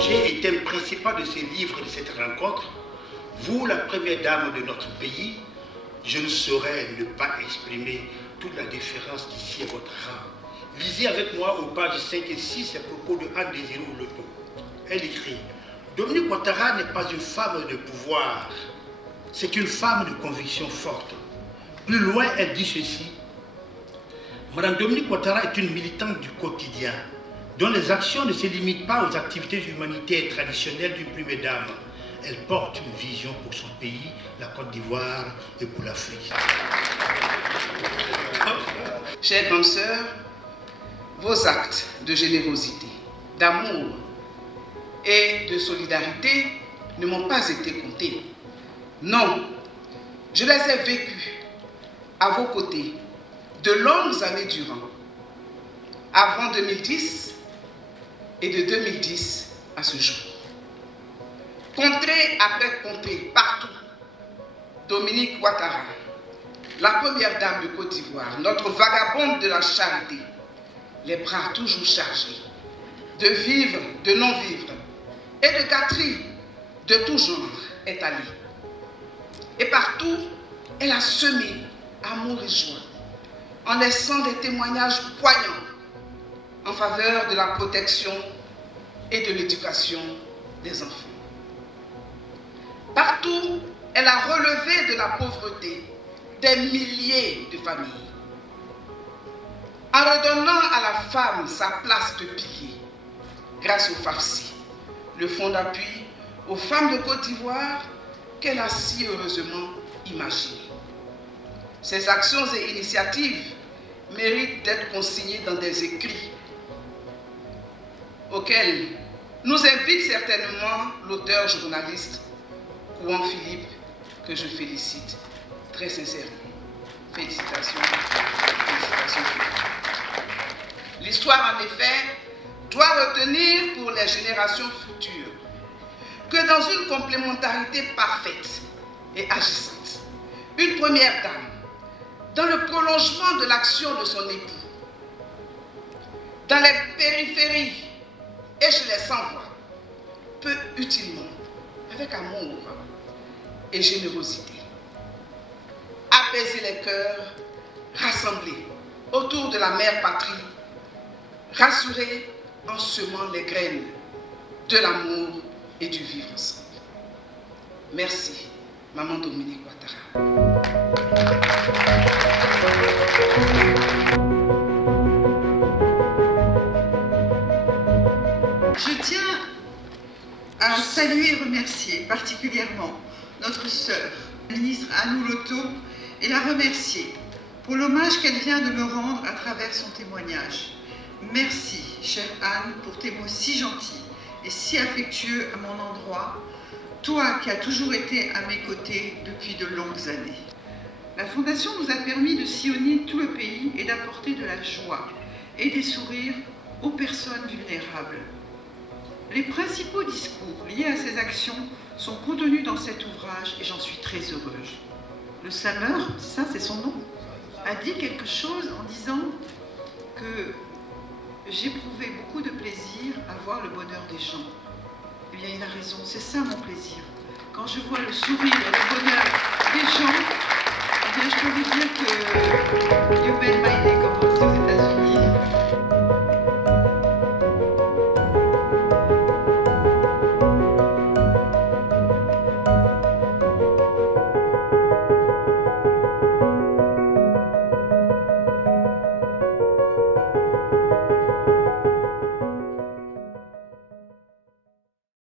J'ai été le principal de ces livres, de cette rencontre. Vous, la première dame de notre pays, je ne saurais ne pas exprimer toute la déférence d'ici à votre rang. Lisez avec moi aux pages 5 et 6 à propos de Anne Désiré Oloto. Elle écrit: Dominique Ouattara n'est pas une femme de pouvoir, c'est une femme de conviction forte. Plus loin, elle dit ceci: Madame Dominique Ouattara est une militante du quotidien, dont les actions ne se limitent pas aux activités humanitaires traditionnelles d'une première dame. Elle porte une vision pour son pays, la Côte d'Ivoire, et pour l'Afrique. Chère grande sœur, vos actes de générosité, d'amour et de solidarité ne m'ont pas été comptés. Non, je les ai vécus à vos côtés de longues années durant, avant 2010 et de 2010 à ce jour. Contrée après contrée, partout, Dominique Ouattara, la première dame de Côte d'Ivoire, notre vagabonde de la charité, les bras toujours chargés, de vivre, de non-vivre, et de gâteries de tout genre est allée. Et partout, elle a semé amour et joie, en laissant des témoignages poignants en faveur de la protection et de l'éducation des enfants. Partout, elle a relevé de la pauvreté des milliers de familles, en redonnant à la femme sa place de pilier grâce au FAFSI, le fonds d'appui aux femmes de Côte d'Ivoire qu'elle a si heureusement imaginé. Ces actions et initiatives méritent d'être consignées dans des écrits auxquels nous invite certainement l'auteur journaliste Kouan Philippe, que je félicite très sincèrement. Félicitations. Félicitations. L'histoire, en effet, doit retenir pour les générations futures que dans une complémentarité parfaite et agissante, une première dame, dans le prolongement de l'action de son époux, dans les périphéries et chez les sans-voix, peut utilement, avec amour et générosité, apaiser les cœurs, rassembler autour de la mère patrie, rassurer en semant les graines de l'amour et du vivre ensemble. Merci, Maman Dominique Ouattara. Je tiens à saluer et remercier particulièrement notre sœur, la ministre Anne Oloto, et la remercier pour l'hommage qu'elle vient de me rendre à travers son témoignage. Merci, chère Anne, pour tes mots si gentils et si affectueux à mon endroit, toi qui as toujours été à mes côtés depuis de longues années. La Fondation nous a permis de sillonner tout le pays et d'apporter de la joie et des sourires aux personnes vulnérables. Les principaux discours liés à ces actions sont contenus dans cet ouvrage et j'en suis très heureuse. Le slameur, ça c'est son nom, a dit quelque chose en disant que j'éprouvais beaucoup de plaisir à voir le bonheur des gens. Eh bien, il a raison, c'est ça mon plaisir. Quand je vois le sourire et le bonheur des gens, eh bien, je peux vous dire que you made my day, comme on dit.